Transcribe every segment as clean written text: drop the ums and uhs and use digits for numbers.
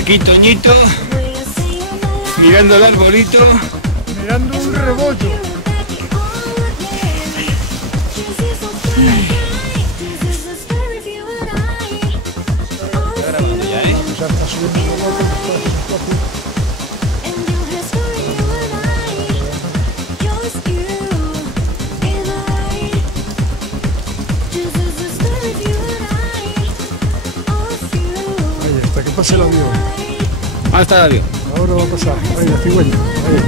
aquí Toñito, mirando el arbolito. Mirando un rebollo. Está grabando ya, ¿eh? Ya está subiendo el agua, ahí está, que pase el avión. ¿Dónde está el avión? Ahora va a pasar. Ahí, la cigüeña. Ahí.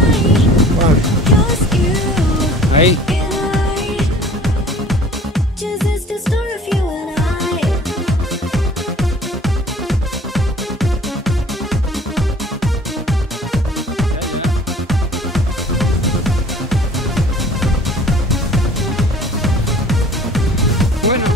Vale. Ahí. Bueno.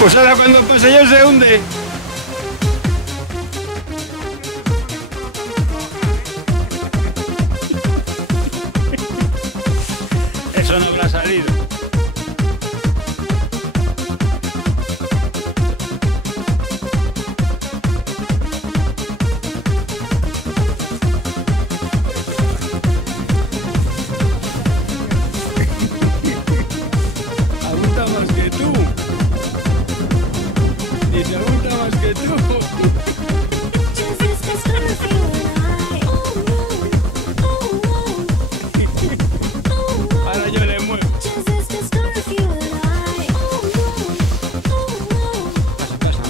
Pues ahora cuando pase yo se hunde. Eso no me ha salido. Aguanta más que tú. Y se aguanta más que tú. Ahora yo le muevo. Pasa, pasa.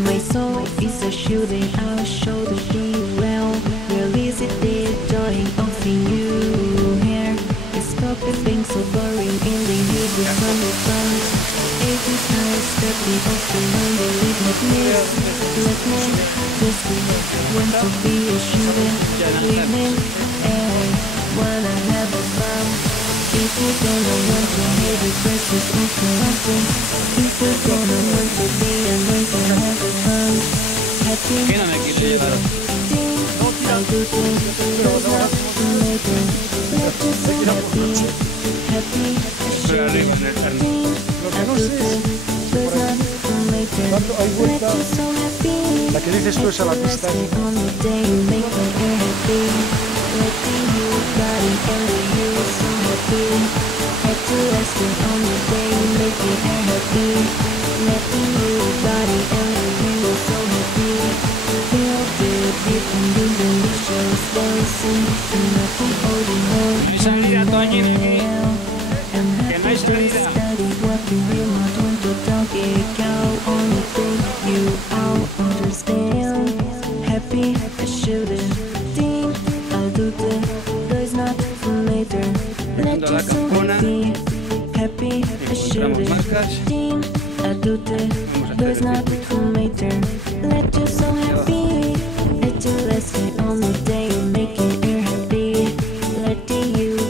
My soul is a shooting, I'll show the be well. Release it, the joy of you here. It's probably being so boring in the heat with sun the sun. It is nice that we often unbelieve not miss. Let me just want to be a shooter. Living and wanna have a fun. If you don't want to hate the precious of corruption. If you don't want to be a nice and have a fun. ¿Qué no me quiere llevar? I'll do things that's not later. Let you so happy, Pero arriba en el carne. Lo que no sé es por aquí, cuando hay vuelta, la que dices tú es a la pista. No hay salida, Toñi, de aquí. Que no hay salida. Llegando a la Campona, encontramos marcas. Vamos a hacer el circuito.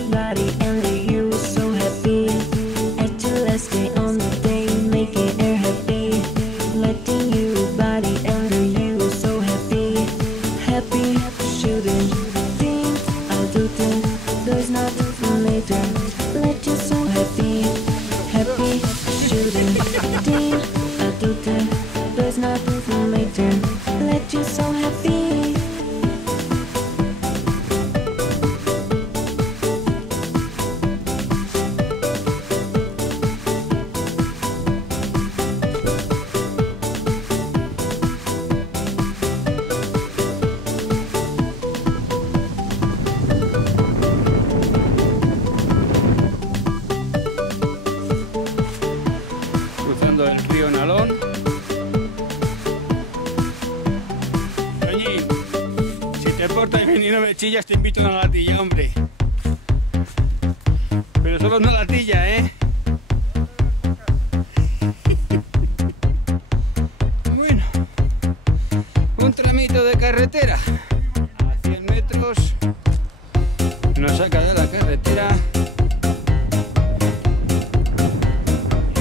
Si no me chillas te invito a una latilla, hombre. Pero solo una latilla, ¿eh? Bueno, un tramito de carretera a 100 metros nos saca de la carretera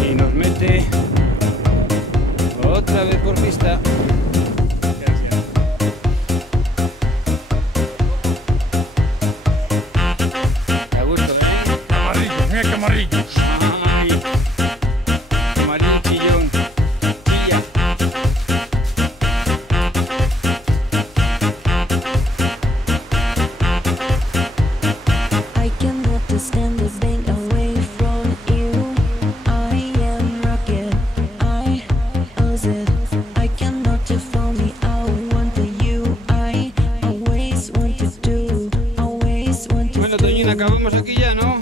y nos mete otra vez por pista. ¿Te gusta, eh? Camarillos, mira camarillos. Ay, amarillo chillón. Chilla. I cannot stand this thing away from you. I am rocket, I owes it. I cannot you for me, I want you. I always wanted to, always wanted Bueno, Toñina, acabamos aquí ya, ¿no?